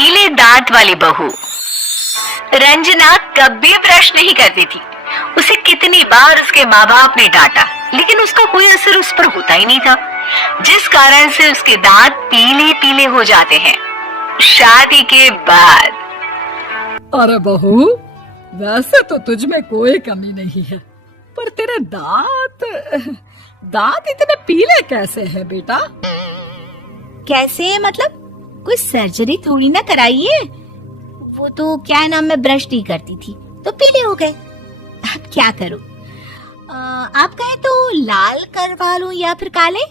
पीले दांत वाली बहू। रंजना कभी ब्रश नहीं करती थी। उसे कितनी बार उसके माँ बाप ने डांटा, लेकिन उसका कोई असर उस पर होता ही नहीं था, जिस कारण से उसके दांत पीले पीले हो जाते हैं। शादी के बाद। अरे बहू, वैसे तो तुझ में कोई कमी नहीं है, पर तेरे दांत इतने पीले कैसे हैं बेटा? कैसे मतलब? कोई सर्जरी थोड़ी ना कराइए। वो तो क्या नाम, मैं ब्रश नहीं करती थी तो पीले हो गए। अब क्या करूं? आप कहें तो लाल करवा लूं या फिर काले?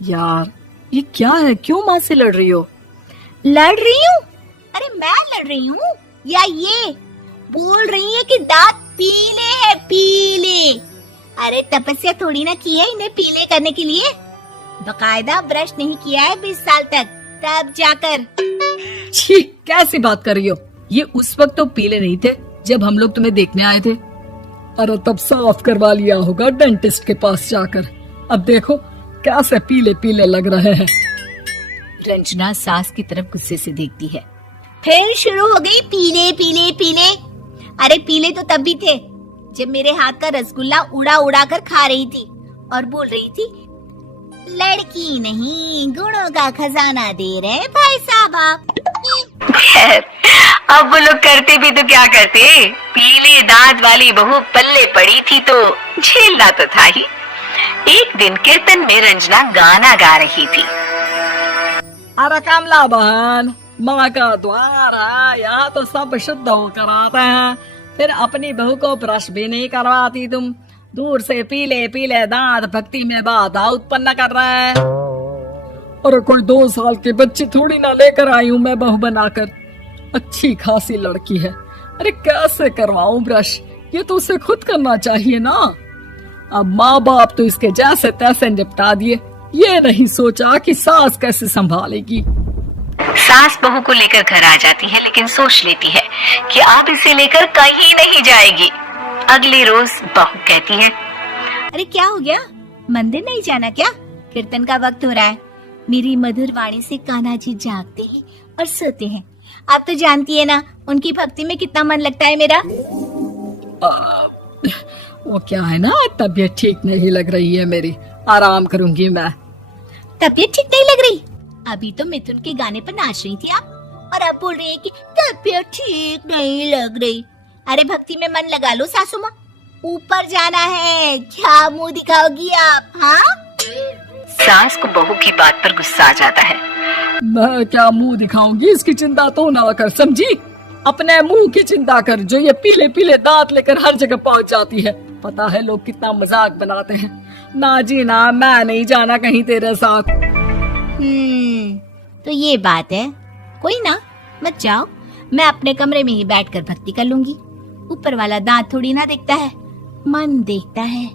यार ये क्या है, क्यों माँ से लड़ रही हो? लड़ रही हूँ? अरे मैं लड़ रही हूँ या ये बोल रही है कि दांत पीले हैं, पीले। अरे तपस्या थोड़ी ना की है इन्हें पीले करने के लिए। बकायदा ब्रश नहीं किया है 20 साल तक, तब जाकर। छी, कैसी बात कर रही हो? ये उस वक्त तो पीले नहीं थे जब हम लोग तुम्हें देखने आए थे। अरे तब साफ करवा लिया होगा डेंटिस्ट के पास जाकर। अब देखो कैसे पीले पीले लग रहे हैं। रंजना सास की तरफ गुस्से से देखती है। फिर शुरू हो गई पीले पीले पीले। अरे पीले तो तब भी थे जब मेरे हाथ का रसगुल्ला उड़ा उड़ा कर खा रही थी और बोल रही थी, लड़की नहीं गुणों का खजाना दे रहे भाई साहब आप। अब वो लोग करते भी तो क्या करते, पीले दांत वाली बहू पल्ले पड़ी थी तो झेलना तो था ही। एक दिन कीर्तन में रंजना गाना गा रही थी। अरे कमला बहन, माँ का द्वार है, यहाँ तो सब शुद्ध होकर आते हैं, फिर अपनी बहू को ब्रश भी नहीं करवाती तुम। दूर से पीले पीले दांत भक्ति में बाधा उत्पन्न कर रहे हैं। और कोई 2 साल के बच्चे थोड़ी ना लेकर आई हूँ मैं बहू बनाकर। अच्छी खासी लड़की है, अरे कैसे करवाऊं ब्रश? ये तो उसे खुद करना चाहिए ना। अब माँ बाप तो इसके जैसे तैसे निपटा दिए, ये नहीं सोचा कि सास कैसे संभालेगी। सास बहू को लेकर घर आ जाती है, लेकिन सोच लेती है कि अब इसे लेकर कहीं नहीं जाएगी। अगले रोज बहू कहती है, अरे क्या हो गया, मंदिर नहीं जाना क्या? कीर्तन का वक्त हो रहा है। मेरी मधुर वाणी से कान्हा जी जागते हैं और सोते हैं। आप तो जानती है ना उनकी भक्ति में कितना मन लगता है मेरा। वो क्या है ना, तबीयत ठीक नहीं लग रही है मेरी, आराम करूंगी मैं। तबीयत ठीक नहीं लग रही? अभी तो मिथुन के गाने पर नाच रही थी आप, और अब बोल रही है कि तबीयत ठीक नहीं लग रही। अरे भक्ति में मन लगा लो सासू माँ, ऊपर जाना है, क्या मुंह दिखाओगी आप? हाँ? सास को बहू की बात पर गुस्सा आ जाता है। मैं क्या मुंह दिखाऊंगी, इसकी चिंता तो ना कर, समझी? अपने मुंह की चिंता कर, जो ये पीले पीले दांत लेकर हर जगह पहुंच जाती है। पता है लोग कितना मजाक बनाते हैं। ना जी ना, मैं नहीं जाना कहीं तेरे साथ। तो ये बात है। कोई ना, मत जाओ, मैं अपने कमरे में ही बैठकर भक्ति कर लूंगी। ऊपर वाला दांत थोड़ी ना देखता है, मन देखता है,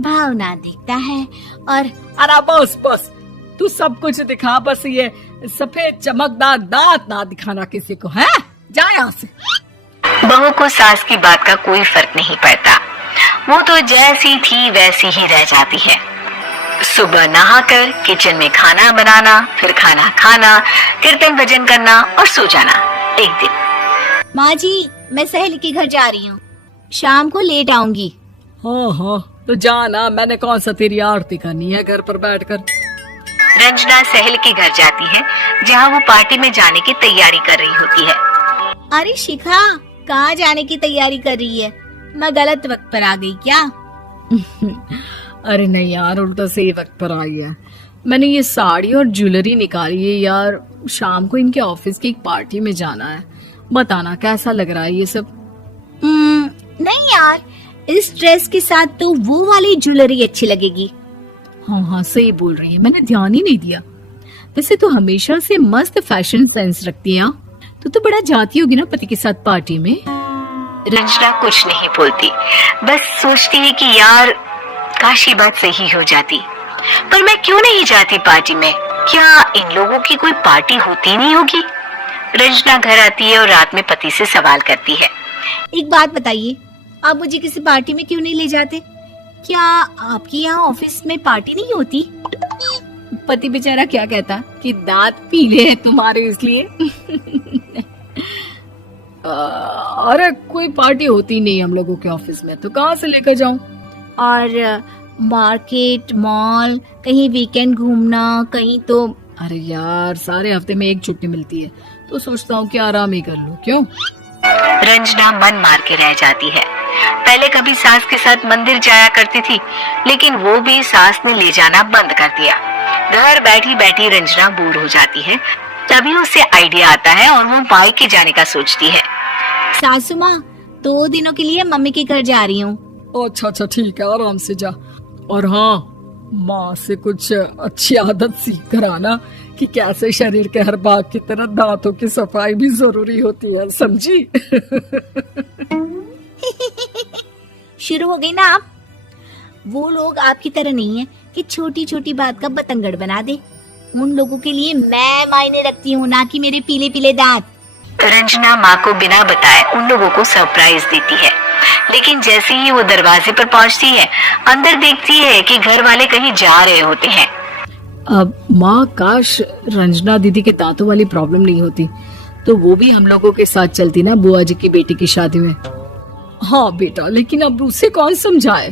भावना देखता है। और अरे बस बस, तू सब कुछ दिखा, बस ये सफेद चमकदार दांत ना दिखाना किसी को, है? जा यहाँ से। बहू को सास की बात का कोई फर्क नहीं पड़ता। वो तो जैसी थी वैसी ही रह जाती है। सुबह नहाकर किचन में खाना बनाना, फिर खाना खाना, कीर्तन भजन करना और सो जाना। एक दिन, माँ जी मैं सहेली के घर जा रही हूँ, शाम को लेट आऊंगी। हाँ, तो जाना, मैंने कौन सा तेरी आरती करनी है घर पर बैठकर। रंजना सहेली के घर जाती है, जहाँ वो पार्टी में जाने की तैयारी कर रही होती है। अरे शिखा, कहाँ जाने की तैयारी कर रही है? मैं गलत वक्त पर आ गई क्या? अरे नहीं यार, उल्टा सही वक्त पर आई है। मैंने ये साड़ी और ज्वेलरी निकाली है यार, शाम को इनके ऑफिस की एक पार्टी में जाना है। बताना कैसा लग रहा है ये सब? नहीं यार, इस ड्रेस के साथ तो वो वाली ज्वेलरी अच्छी लगेगी। हाँ सही बोल रही है, मैंने ध्यान ही नहीं दिया। वैसे तो हमेशा से मस्त फैशन सेंस रखती है। तो बड़ा जाती होगी ना पति के साथ पार्टी में। रंजना कुछ नहीं बोलती, बस सोचती है कि यार काश ये बात सही हो जाती। पर मैं क्यों नहीं जाती पार्टी में? क्या इन लोगों की कोई पार्टी होती नहीं होगी? रंजना घर आती है और रात में पति से सवाल करती है। एक बात बताइए, आप मुझे किसी पार्टी में क्यों नहीं ले जाते? क्या आपके यहाँ ऑफिस में पार्टी नहीं होती? पति बेचारा क्या कहता कि दांत पीले हैं तुम्हारे इसलिए। अरे कोई पार्टी होती नहीं हम लोगों के ऑफिस में, तो कहाँ से लेकर जाऊं? और मार्केट, मॉल, कहीं वीकेंड घूमना, कहीं तो। अरे यार सारे हफ्ते में एक छुट्टी मिलती है, तो सोचता हूँ कि आराम ही कर लूं। क्यों? रंजना मन मार के रह जाती है। पहले कभी सास के साथ मंदिर जाया करती थी, लेकिन वो भी सास ने ले जाना बंद कर दिया। घर बैठी बैठी रंजना बोर हो जाती है। तभी उसे आइडिया आता है और वो मायके जाने का सोचती है। सासू माँ, 2 दिनों के लिए मम्मी के घर जा रही हूँ। अच्छा ठीक है, आराम से जा। और हाँ, माँ से कुछ अच्छी आदत सीख कर आना कि कैसे शरीर के हर भाग की तरह दांतों की सफाई भी जरूरी होती है, समझी? शुरू हो गई ना आप। वो लोग आपकी तरह नहीं है कि छोटी छोटी बात का बतंगड़ बना दे। उन लोगों के लिए मैं मायने रखती हूँ, ना कि मेरे पीले पीले दांत। रंजना माँ को बिना बताए उन लोगों को सरप्राइज देती है, लेकिन जैसे ही वो दरवाजे पर पहुंचती है, अंदर देखती है कि घर वाले कहीं जा रहे होते हैं। अब माँ, काश रंजना दीदी के दांतों वाली प्रॉब्लम नहीं होती, तो वो भी हम लोगों के साथ चलती ना बुआ जी की बेटी की शादी में। हाँ बेटा, लेकिन अब उसे कौन समझाए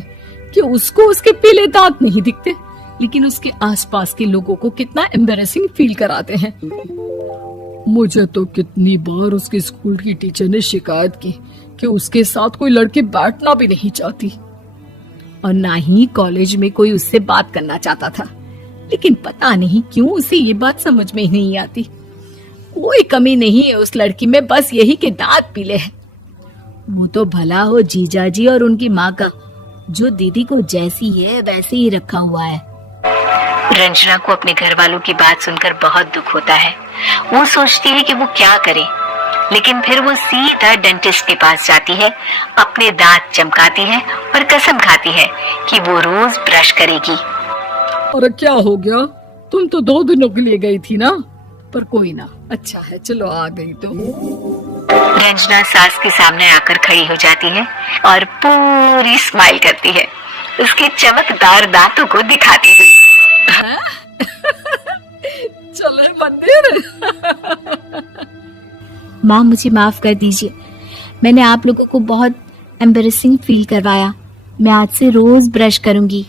कि उसको उसके पीले दांत नहीं दिखते, लेकिन उसके आसपास के लोगों को कितना एम्बैरेसिंग फील कराते हैं। मुझे तो कितनी बार उसके स्कूल की टीचर ने शिकायत की कि उसके साथ कोई लड़की बैठना भी नहीं चाहती, और ना ही कॉलेज में कोई उससे बात करना चाहता था। लेकिन पता नहीं क्यों उसे ये बात समझ में ही नहीं आती। कोई कमी नहीं है उस लड़की में, बस यही कि दांत पीले हैं। वो तो भला हो जीजा जी और उनकी माँ का, जो दीदी को जैसी है वैसे ही रखा हुआ है। रंजना को अपने घर वालों की बात सुनकर बहुत दुख होता है। वो सोचती है कि वो क्या करे, लेकिन फिर वो सीधा डेंटिस्ट के पास जाती है, अपने दांत चमकाती है और कसम खाती है कि वो रोज ब्रश करेगी। अरे क्या हो गया? तुम तो 2 दिनों के लिए गई थी ना, पर कोई ना, अच्छा है, चलो आ गई तो। रंजना सास के सामने आकर खड़ी हो जाती है और पूरी स्माइल करती है, उसके चमकदार दांतों को दिखाती हुई। चले मंदिर। माँ, मुझे माफ कर दीजिए, मैंने आप लोगों को बहुत एम्बैरेसिंग फील करवाया। मैं आज से रोज ब्रश करूंगी।